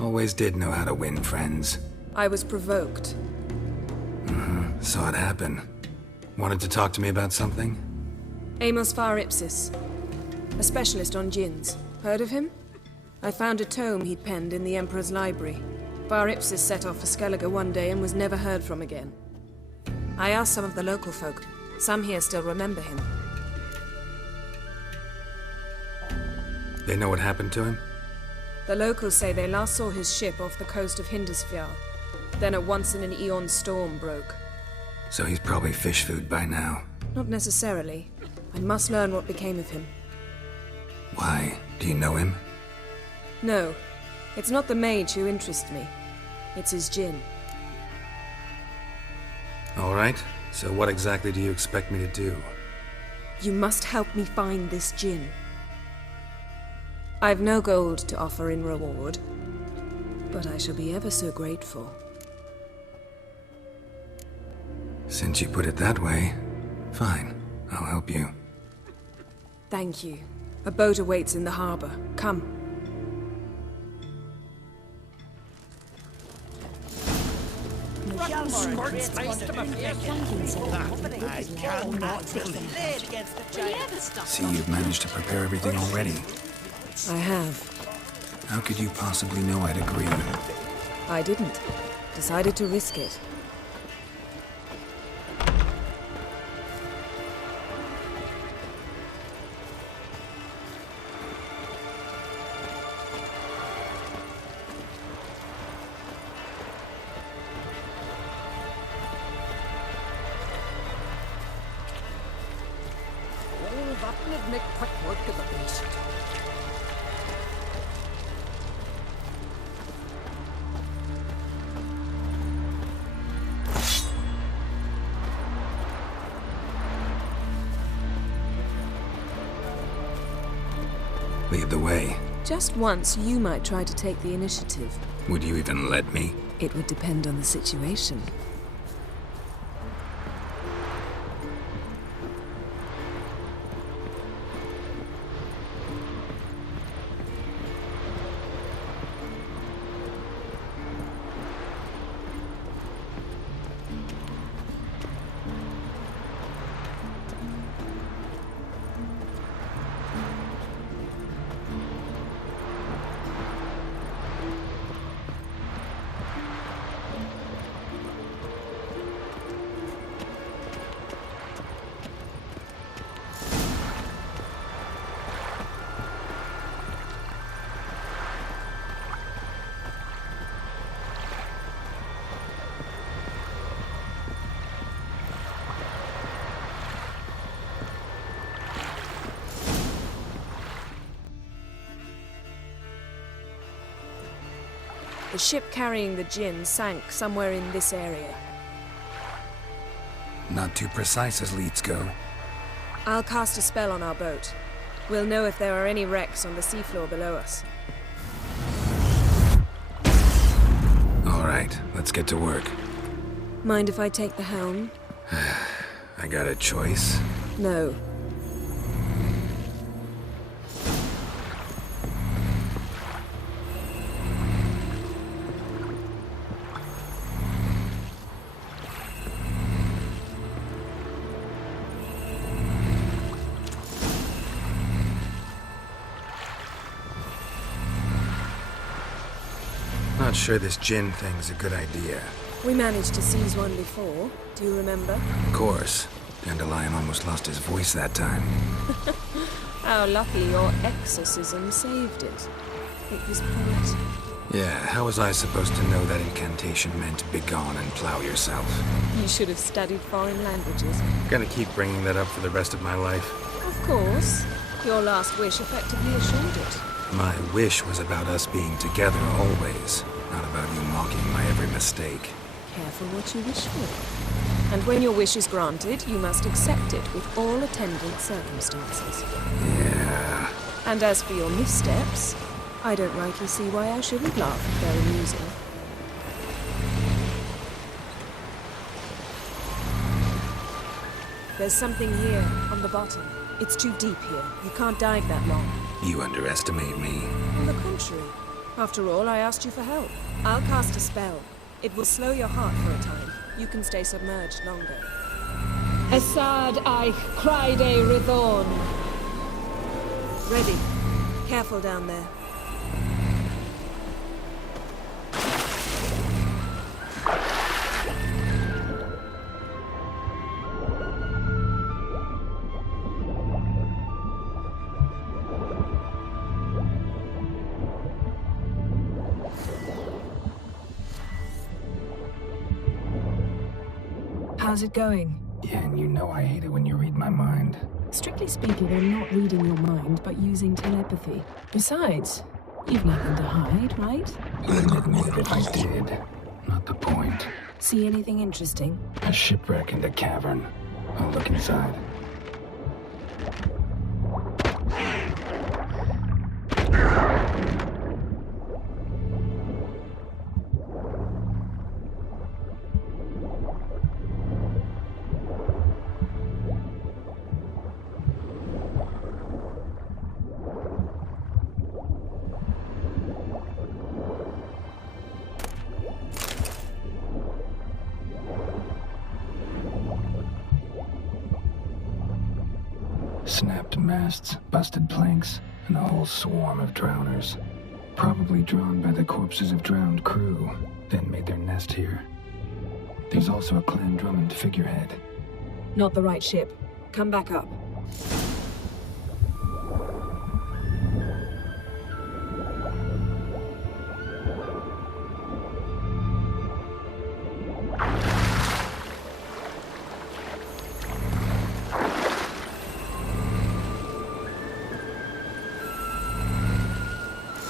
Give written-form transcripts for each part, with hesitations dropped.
Always did know how to win friends. I was provoked. Saw it happen. Wanted to talk to me about something? Amos Far Ipsis. A specialist on djinns. Heard of him? I found a tome he'd penned in the Emperor's library. Far Ipsis set off for Skellige one day and was never heard from again. I asked some of the local folk. Some here still remember him. They know what happened to him? The locals say they last saw his ship off the coast of Hindisfjall. Then a once-in-an-eon storm broke. So he's probably fish food by now. Not necessarily. I must learn what became of him. Why? Do you know him? No. It's not the mage who interests me. It's his djinn. All right. So what exactly do you expect me to do? You must help me find this djinn. I've no gold to offer in reward, but I shall be ever so grateful. Since you put it that way, fine. I'll help you. Thank you. A boat awaits in the harbor. Come. See, you've managed to prepare everything already. I have. How could you possibly know I'd agree? I didn't. Decided to risk it. That'd make quick work of the beast. Lead the way. Just once, you might try to take the initiative. Would you even let me? It would depend on the situation. The ship carrying the djinn sank somewhere in this area. Not too precise as leads go. I'll cast a spell on our boat. We'll know if there are any wrecks on the seafloor below us. All right, let's get to work. Mind if I take the helm? I got a choice. No. Not sure this djinn thing's a good idea. We managed to seize one before. Do you remember? Of course. Dandelion almost lost his voice that time. How lucky your exorcism saved it. It was poetic. Yeah, how was I supposed to know that incantation meant begone and plow yourself? You should have studied foreign languages. Gonna keep bringing that up for the rest of my life. Of course. Your last wish effectively assured it. My wish was about us being together always, not about you mocking my every mistake. Careful what you wish for. And when your wish is granted, you must accept it with all attendant circumstances. Yeah. And as for your missteps, I don't rightly see why I shouldn't laugh if they're amusing. There's something here, on the bottom. It's too deep here. You can't dive that long. You underestimate me. On the contrary, After all, I asked you for help. I'll cast a spell. It will slow your heart for a time. You can stay submerged longer. Assad Eich Cryde Rithorn. Ready. Careful down there. How's it going? Yen, you know I hate it when you read my mind. Strictly speaking, I'm not reading your mind, but using telepathy. Besides, you've nothing to hide, right? I'd admit it if I did. Not the point. See anything interesting? A shipwreck and a cavern. I'll look inside. Snapped masts, busted planks, and a whole swarm of drowners. Probably drawn by the corpses of drowned crew, then made their nest here. There's also a Clan Drummond figurehead. Not the right ship. Come back up.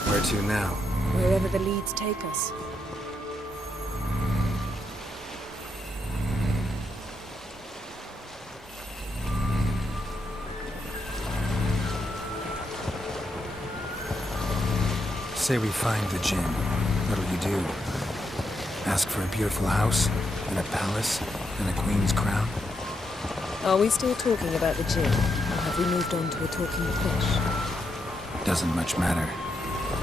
Where to now? Wherever the leads take us. Say we find the Jinn. What'll you do? Ask for a beautiful house, and a palace, and a queen's crown? Are we still talking about the Jinn? Or have we moved on to a talking fish? Doesn't much matter.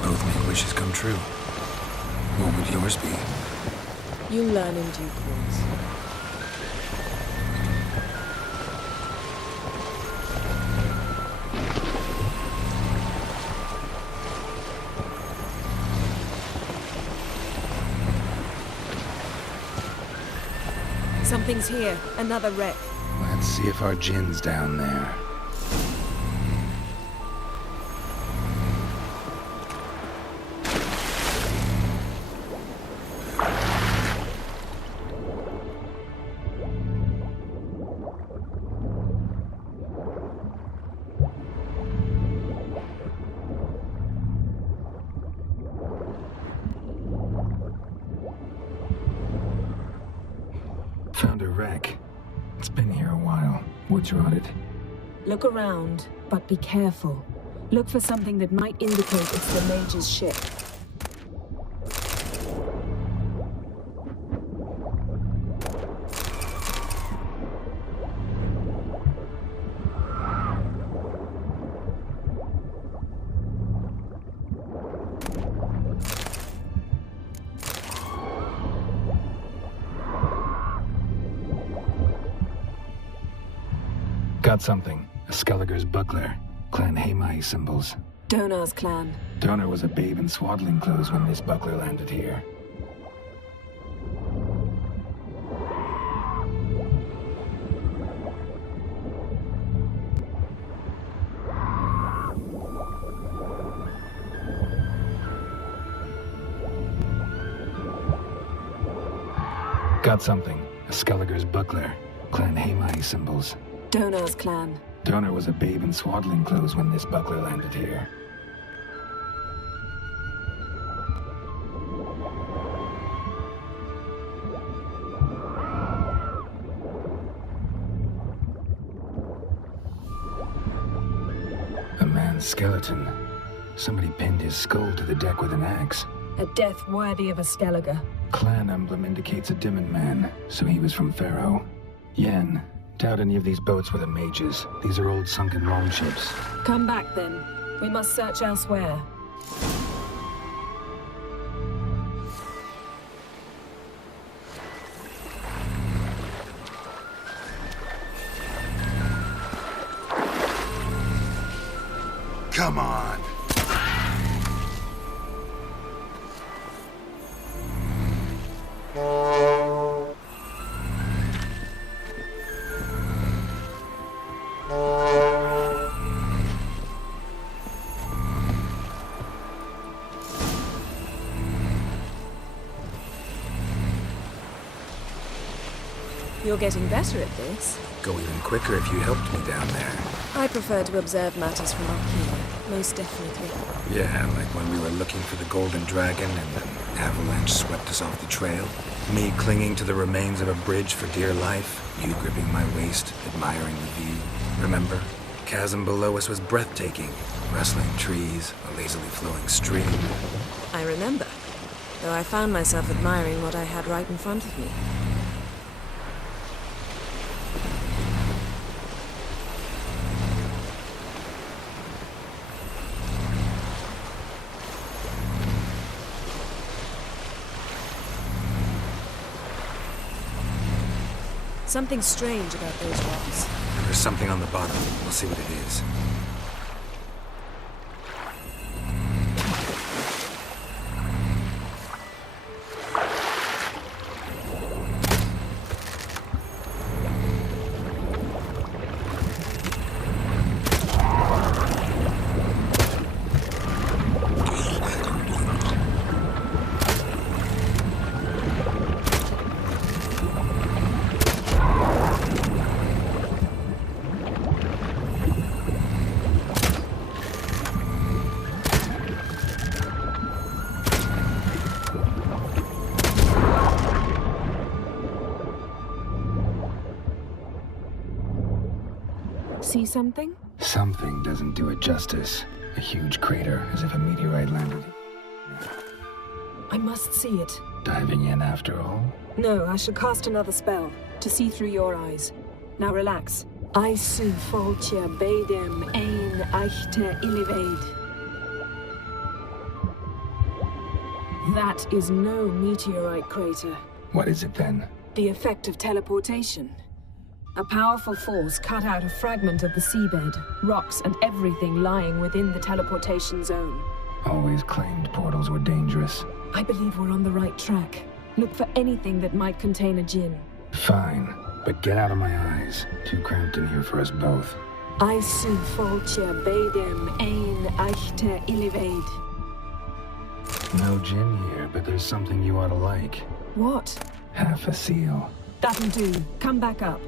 Both make wishes come true. What would yours be? You'll learn in due course. Something's here. Another wreck. Let's see if our Jinn's down there. Found a wreck. It's been here a while. Wood's rotted. Look around, but be careful. Look for something that might indicate it's the mage's ship. Got something. A Skellige's buckler. Clan Hamai symbols. Donar's clan. Donar was a babe in swaddling clothes when this buckler landed here. Got something. A Skellige's buckler. Clan Hamai symbols. Donar's clan. Donar was a babe in swaddling clothes when this buckler landed here. A man's skeleton. Somebody pinned his skull to the deck with an axe. A death worthy of a Skellige. Clan emblem indicates a Dimmen man, so he was from Pharaoh. Yen, doubt any of these boats were the mages. These are old sunken longships. Come back then. We must search elsewhere. Come on. You're getting better at this. Go even quicker if you helped me down there. I prefer to observe matters from up here, most definitely. Yeah, like when we were looking for the Golden Dragon and an avalanche swept us off the trail. Me clinging to the remains of a bridge for dear life. You gripping my waist, admiring the view. Remember? Chasm below us was breathtaking. Rustling trees, a lazily flowing stream. I remember, though I found myself admiring what I had right in front of me. Something strange about those rocks. There's something on the bottom. We'll see what it is. See something? Something doesn't do it justice. A huge crater, as if a meteorite landed. I must see it. Diving in after all? No, I should cast another spell to see through your eyes. Now relax. Aisu foltja beidem ein eichte iliveid. That is no meteorite crater. What is it then? The effect of teleportation. A powerful force cut out a fragment of the seabed, rocks and everything lying within the teleportation zone. Always claimed portals were dangerous. I believe we're on the right track. Look for anything that might contain a djinn. Fine, but get out of my eyes. Too cramped in here for us both. Aisu foltja beidem ein eichte iliveid. No gin here, but there's something you ought to like. What? Half a seal. That'll do. Come back up.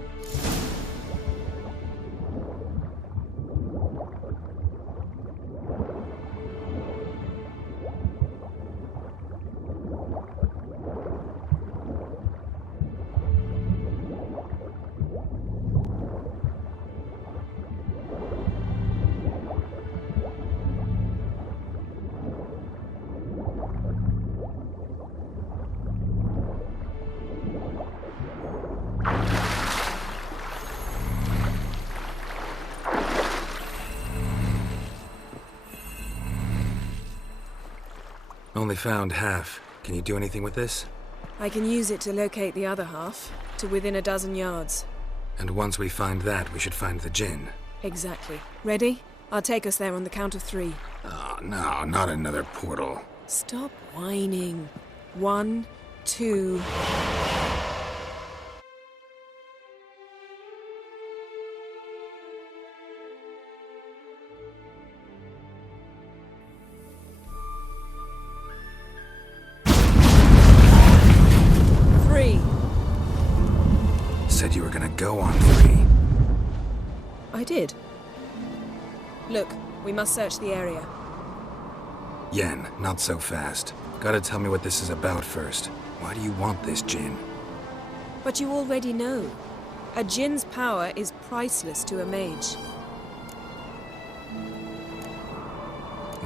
Only found half. Can you do anything with this? I can use it to locate the other half, to within a dozen yards. And once we find that, we should find the djinn. Exactly. Ready? I'll take us there on the count of 3. Oh, no, not another portal. Stop whining. 1, 2... Said you were gonna go on 3. I did. Look, we must search the area. Yen, not so fast. Gotta tell me what this is about first. Why do you want this djinn? But you already know. A djinn's power is priceless to a mage.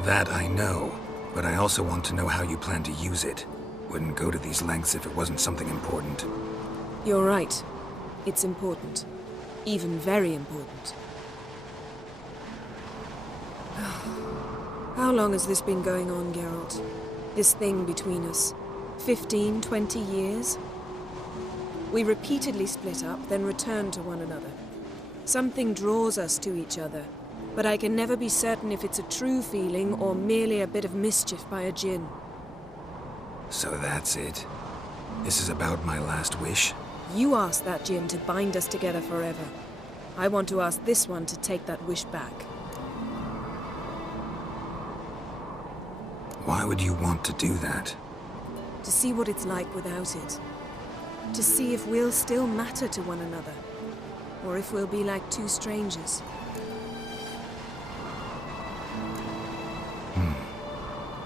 That I know, but I also want to know how you plan to use it. Wouldn't go to these lengths if it wasn't something important. You're right. It's important. Even very important. How long has this been going on, Geralt? This thing between us? 15, 20 years? We repeatedly split up, then returned to one another. Something draws us to each other. But I can never be certain if it's a true feeling or merely a bit of mischief by a djinn. So that's it? This is about my last wish? You asked that djinn to bind us together forever. I want to ask this one to take that wish back. Why would you want to do that? To see what it's like without it. To see if we'll still matter to one another. Or if we'll be like two strangers.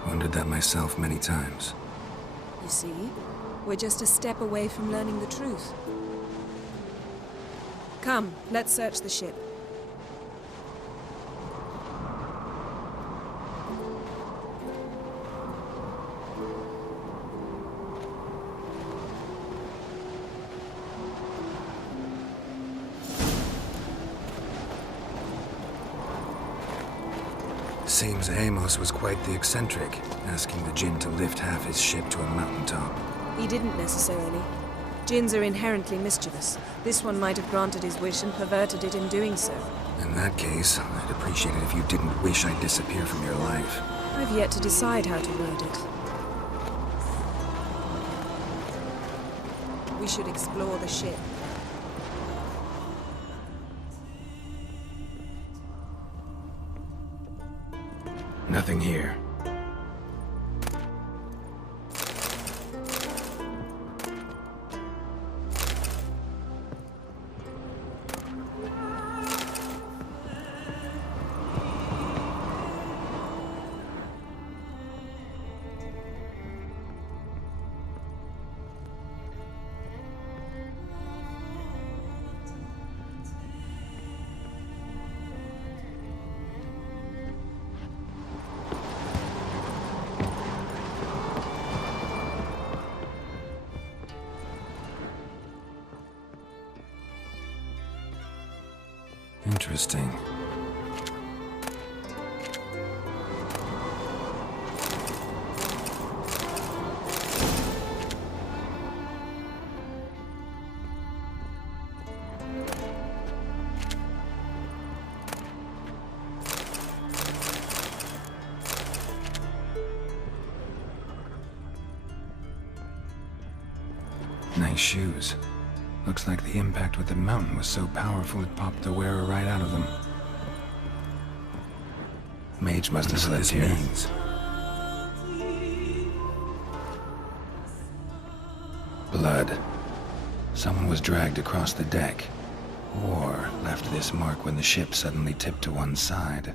Wondered that myself many times. You see? We're just a step away from learning the truth. Come, let's search the ship. Seems Amos was quite the eccentric, asking the djinn to lift half his ship to a mountaintop. He didn't necessarily. Djinns are inherently mischievous. This one might have granted his wish and perverted it in doing so. In that case, I'd appreciate it if you didn't wish I'd disappear from your life. I've yet to decide how to word it. We should explore the ship. Nothing here. Interesting. Nice shoes. Looks like the impact with the mountain was so powerful it popped the wearer right out of them. Mage must have slipped here. Blood. Someone was dragged across the deck, or left this mark when the ship suddenly tipped to one side.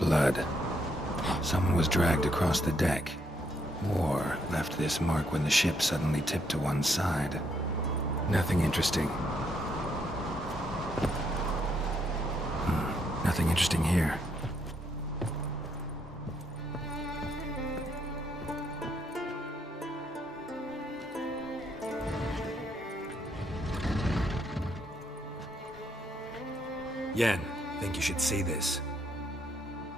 Blood. Someone was dragged across the deck, or left this mark when the ship suddenly tipped to one side. Nothing interesting. Nothing interesting here. Yen, think you should see this.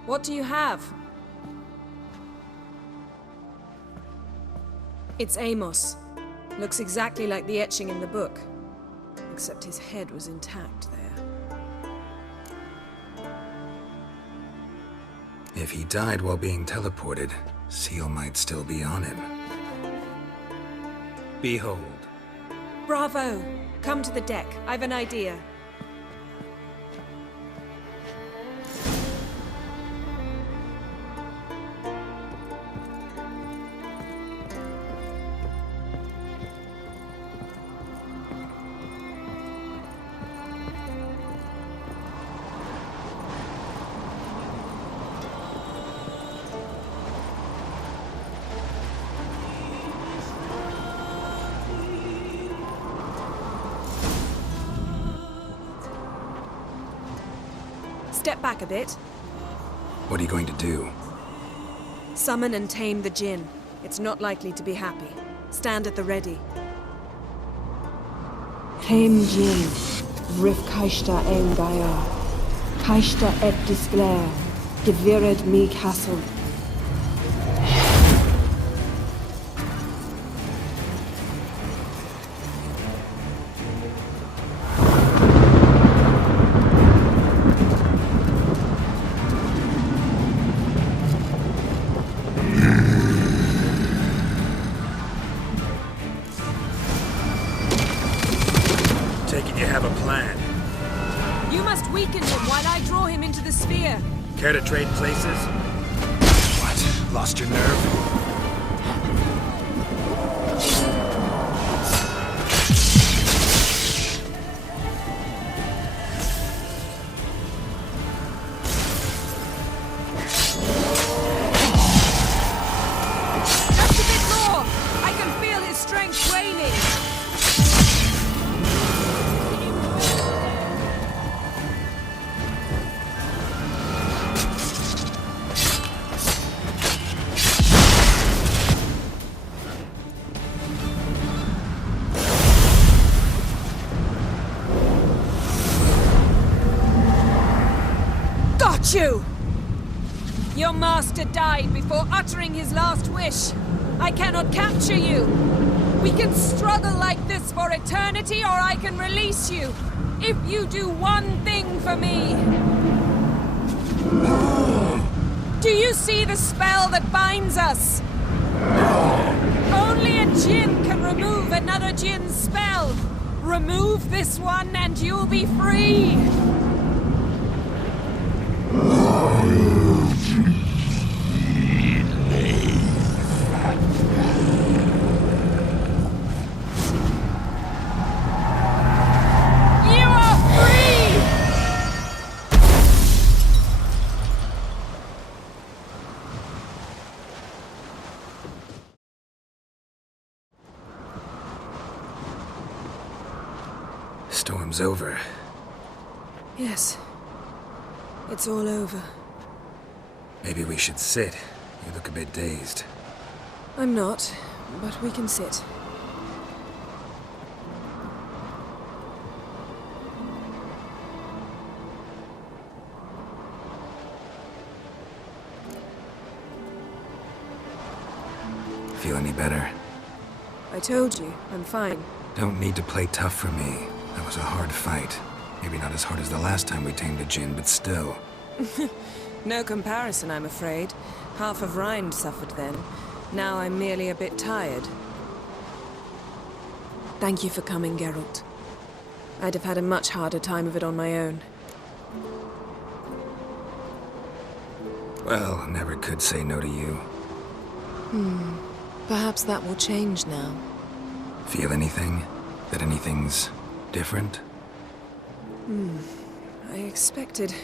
What do you have? It's Amos. Looks exactly like the etching in the book. Except his head was intact there. If he died while being teleported, Seal might still be on him. Behold. Bravo! Come to the deck. I've an idea. Step back a bit. What are you going to do? Summon and tame the djinn. It's not likely to be happy. Stand at the ready. Tame djinn, rif kaishta ein gaia, kaishta et disglair, gevired me castle. Care to trade places? What? Lost your nerve? Just a bit more! I can feel his strength waning! Got you! Your master died before uttering his last wish. I cannot capture you. We can struggle like this for eternity, or I can release you. If you do one thing for me. Do you see the spell that binds us? Only a Jinn can remove another Jinn's spell. Remove this one and you'll be free. You are free! Storm's over. Yes. It's all over. Maybe we should sit. You look a bit dazed. I'm not, but we can sit. Feel any better? I told you, I'm fine. Don't need to play tough for me. That was a hard fight. Maybe not as hard as the last time we tamed a Jinn, but still. No comparison, I'm afraid. Half of Rind suffered then. Now I'm merely a bit tired. Thank you for coming, Geralt. I'd have had a much harder time of it on my own. Well, never could say no to you. Perhaps that will change now. Feel anything? That anything's different? I expected...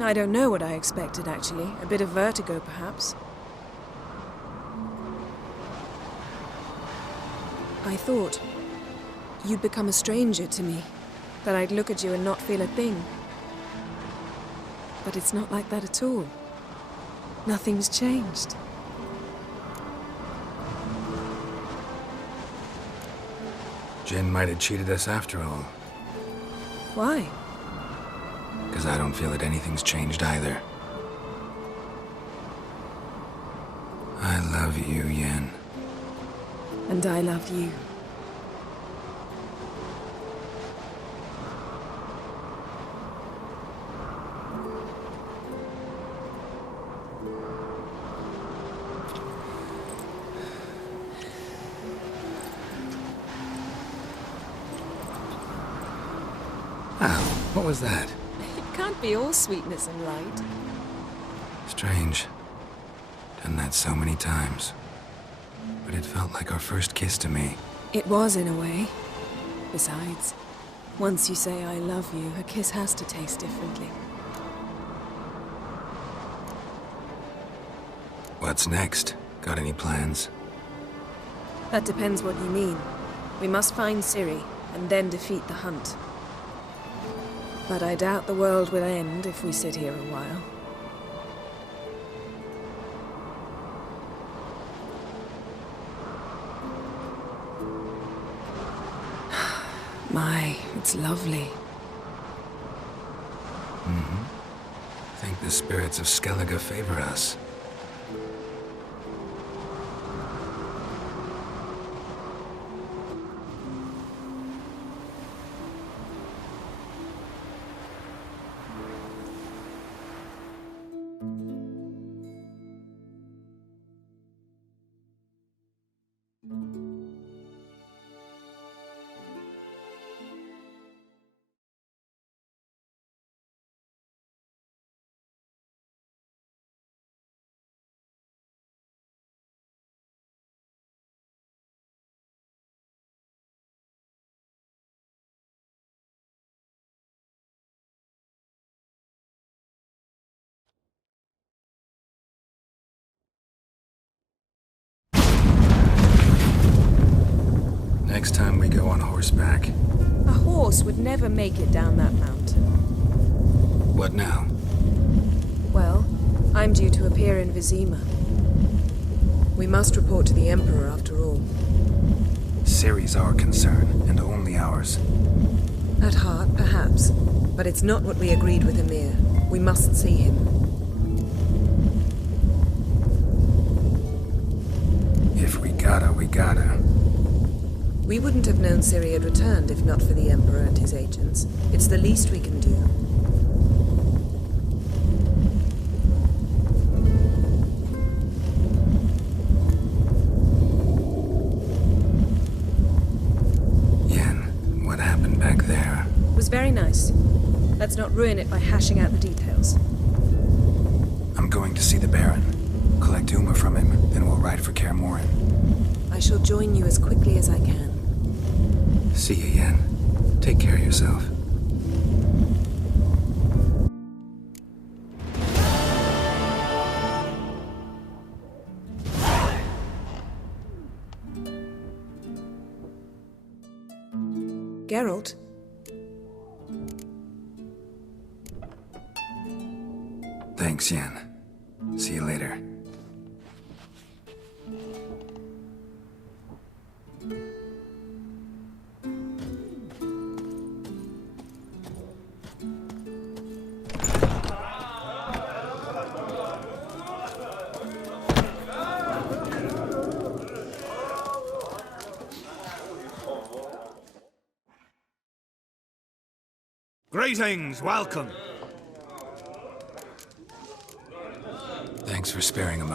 I don't know what I expected, actually. A bit of vertigo, perhaps. I thought you'd become a stranger to me. That I'd look at you and not feel a thing. But it's not like that at all. Nothing's changed. Jinn might have cheated us after all. Why? Because I don't feel that anything's changed either. I love you, Yen. And I love you. Wow, what was that? It can't be all sweetness and light. Strange. Done that so many times. But it felt like our first kiss to me. It was, in a way. Besides, once you say I love you, a kiss has to taste differently. What's next? Got any plans? That depends what you mean. We must find Ciri, and then defeat the hunt. But I doubt the world will end if we sit here a while. My, it's lovely. I think the spirits of Skellige favor us. next time we go on horseback. A horse would never make it down that mountain. What now? Well, I'm due to appear in Vizima. We must report to the Emperor after all. Ciri's our concern, and only ours. At heart, perhaps. But it's not what we agreed with Emir. We must see him. If we gotta, we gotta. We wouldn't have known Ciri had returned if not for the Emperor and his agents. It's the least we can do. Yen, what happened back there? It was very nice. Let's not ruin it by hashing out the details. I'm going to see the Baron. Collect Uma from him, then we'll ride for Kaer Morhen. I shall join you as quickly as I can. See you, Yen. Take care of yourself. Geralt? Thanks, Yen. See you later. Greetings, welcome. Thanks for sparing him.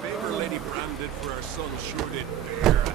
Favor Lady Branded for our son sure did bear.